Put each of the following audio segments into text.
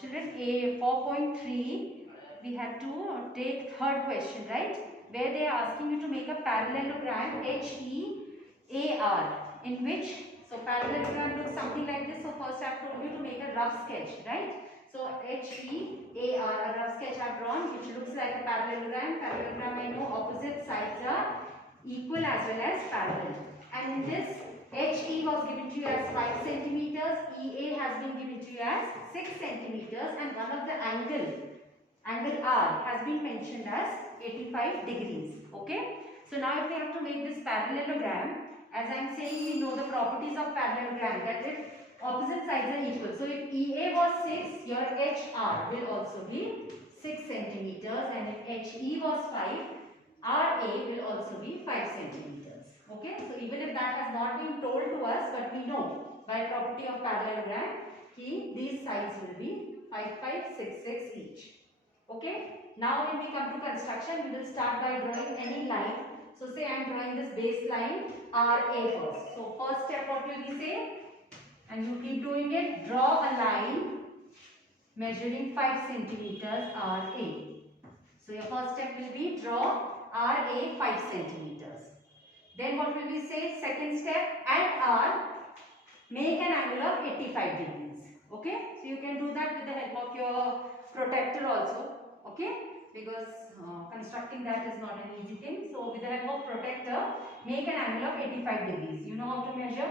Children, a 4.3, we have to take third question, right? Where they are asking you to make a parallelogram HEAR, in which, so parallelogram looks something like this. So first I have told you to make a rough sketch, right? So HEAR, a rough sketch I have drawn, which looks like a parallelogram. Parallelogram, I know opposite sides are equal as well as parallel. And in this, HE was given to you as 5 centimeters, EA has been given to you as 6 centimeters, and one of the angle R has been mentioned as 85 degrees. Okay. So now if we have to make this parallelogram, as I am saying, we know the properties of parallelogram, that if opposite sides are equal. So if EA was 6, your HR will also be 6 centimeters, and if HE was 5, RA will also be 5 centimeters. Okay, so even if that has not been told to us, but we know by property of parallelogram, these sides will be 5, 5, 6, 6 each. Okay, now when we come to construction, we will start by drawing any line. So say I am drawing this baseline RA first. So first step, what will we say? And you keep doing it. Draw a line measuring 5 centimeters RA. So your first step will be draw RA 5 centimeters. Then what will we say? Second step, at R, make an angle of 85 degrees. Okay, so you can do that with the help of your protractor also. Okay, because constructing that is not an easy thing. So with the help of protractor, make an angle of 85 degrees. You know how to measure.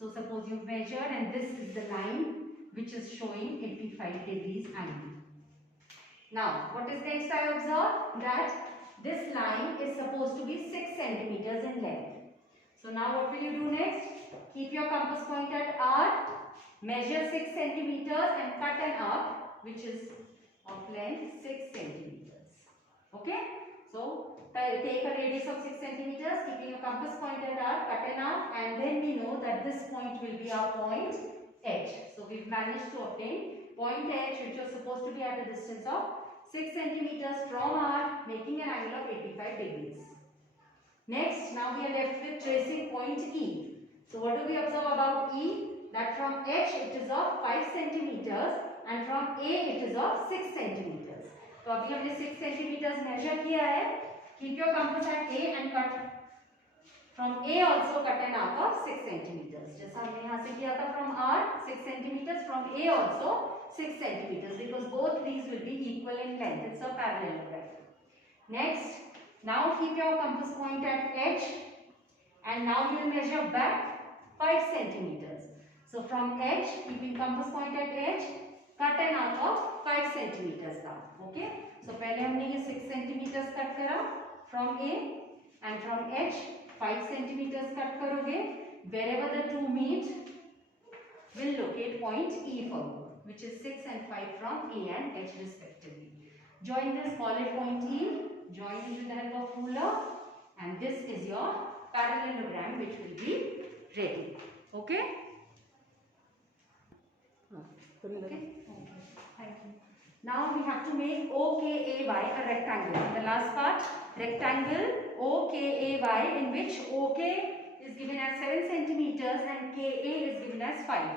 So suppose you've measured, and this is the line which is showing 85 degrees angle. Now, what is next I observe? That this line is supposed to be 6 centimeters in length. So now what will you do next? Keep your compass point at R, measure 6 centimeters and cut an arc which is of length 6 centimeters. Okay? So take a radius of 6 centimeters, keeping your compass point at R, cut an arc, and then we know that this point will be our point H. So we've managed to obtain point H, which was supposed to be at a distance of 6 centimeters from R, making an angle of 85 degrees. Next, now we are left with tracing point E. So what do we observe about E? That from H it is of 5 centimeters and from A it is of 6 centimeters. तो अभी हमने 6 centimeters measure किया है. Keep your compass at A and cut. From A also cut an arc of 6 centimeters. जैसा हमने यहाँ से किया था from R 6 centimeters, from A also 6 centimeters, because both these will be equal in length. It's a parallelogram. Next, now keep your compass point at H and now you will measure back 5 centimeters. So from H, keeping compass point at H, cut an arc of 5 centimeters down. Okay. So पहले हमने ये 6 centimeters cut करा from A, and from H 5 centimeters cut करोगे. Wherever the two meet, will locate point E for you, which is 6 and 5 from A and H respectively. Join this, call it point E, join it with the help of ruler, and this is your parallelogram which will be ready. Okay? Okay. Okay. Thank you. Now we have to make OKAY a rectangle. In the last part, rectangle OKAY, in which OK is given as 7 centimeters and KA is given as 5.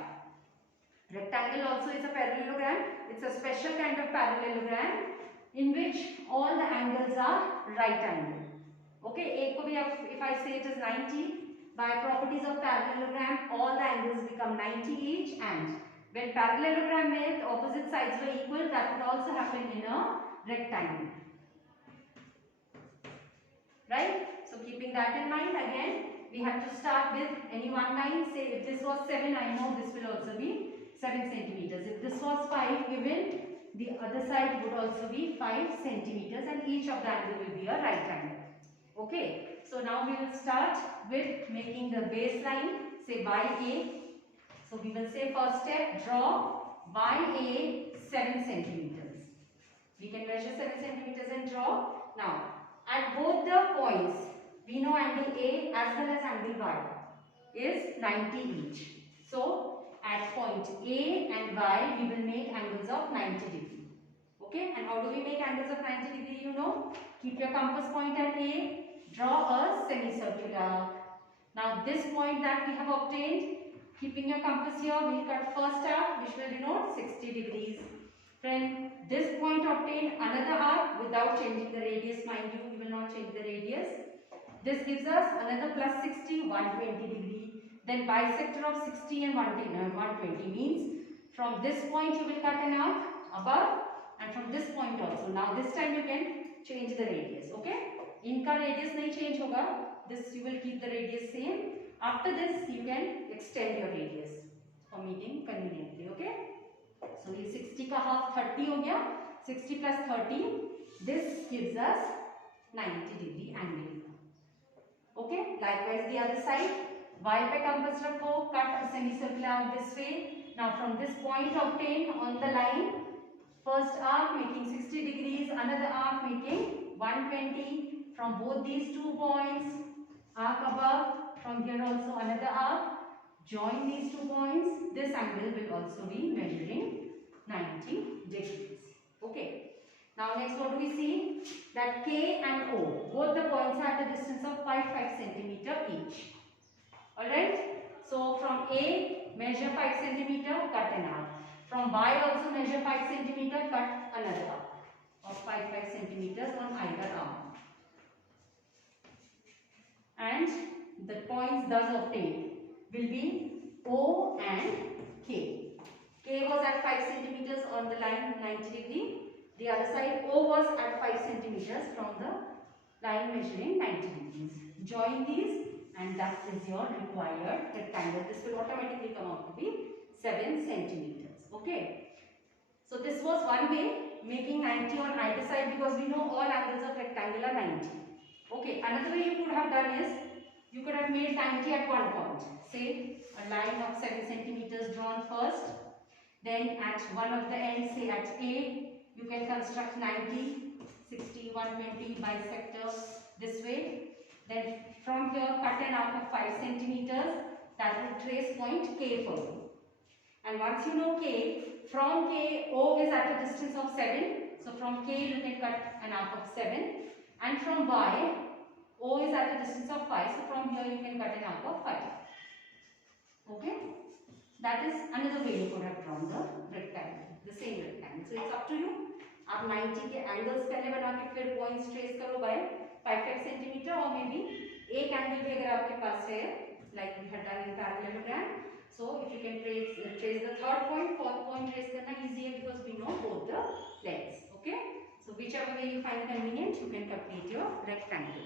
Rectangle also is a parallelogram. It's a special kind of parallelogram in which all the angles are right angle. Okay, if I say it is 90, by properties of parallelogram, all the angles become 90 each, and when parallelogram meant opposite sides were equal, that would also happen in a rectangle. Right? So keeping that in mind, again, we have to start with any one line. Say if this was 7, I know this will also be 7 centimeters. If this was 5 given, the other side would also be 5 centimeters, and each of the angle will be a right angle. Okay. So now we will start with making the baseline, say by A. So we will say first step, draw by A 7 centimeters. We can measure 7 centimeters and draw. Now, at both the points, we know angle A as well as angle Y is 90 each. So, at point A and Y, we will make angles of 90 degree. Okay, and how do we make angles of 90 degree? You know, keep your compass point at A, draw a semicircular arc. Now, this point that we have obtained, keeping your compass here, we will cut first arc, which will denote 60 degrees. From this point obtain another arc without changing the radius, mind you will not change the radius. This gives us another plus 60, 120 degree. Then bisector of 60 and 120 means from this point you will cut an arc above and from this point also. Now this time you can change the radius, okay? Inka radius nahi change hoga. This you will keep the radius same. After this you can extend your radius for meeting conveniently, okay? So ये 60 का half 30 हो गया. 60 plus 30. This gives us 90 degree angle. Okay. Likewise the other side. Y पे compass रखो. Cut a semicircle out this way. Now from this point obtain on the line. First arc making 60 degrees. Another arc making 120. From both these 2 points. Arc above. From here also another arc. Join these 2 points. This angle will also be measuring 90 degrees. Okay. Now next what do we see? That K and O, both the points are at a distance of 5 centimeter each. Alright. So from A, measure 5 centimeter, cut an arc. From Y also measure 5 centimeter, cut another arc of 5 centimeters on either arm. And the points thus obtained will be O and K. K was at 5 centimeters on the line 90 degree. The other side O was at 5 centimeters from the line measuring 90 degrees. Join these and that is your required rectangle. This will automatically come out to be 7 centimeters. Okay. So this was one way, making 90 on either side because we know all angles of rectangle are 90. Okay. Another way you could have done is, you could have made 90 at one point. Say a line of 7 centimeters drawn first. Then at one of the ends, say at A, you can construct 90, 60, 120 bisector this way. Then from here cut an arc of 5 centimeters. That will trace point K for you. And once you know K, from K, O is at a distance of 7. So from K you can cut an arc of 7. And from Y, O is at a distance of 5. So from here you can cut an arc of 5. Okay. That is another way you could have drawn the rectangle, the same rectangle. So it's up to you. आप 90 के angles पहले बना के फिर points trace करो by 5 centimeter or maybe एक angle भी अगर आपके पास है, like we had done in parallelogram. So if you can trace the third point, fourth point trace करना easier because we know both the lengths. Okay. So whichever way you find convenient, you can complete your rectangle.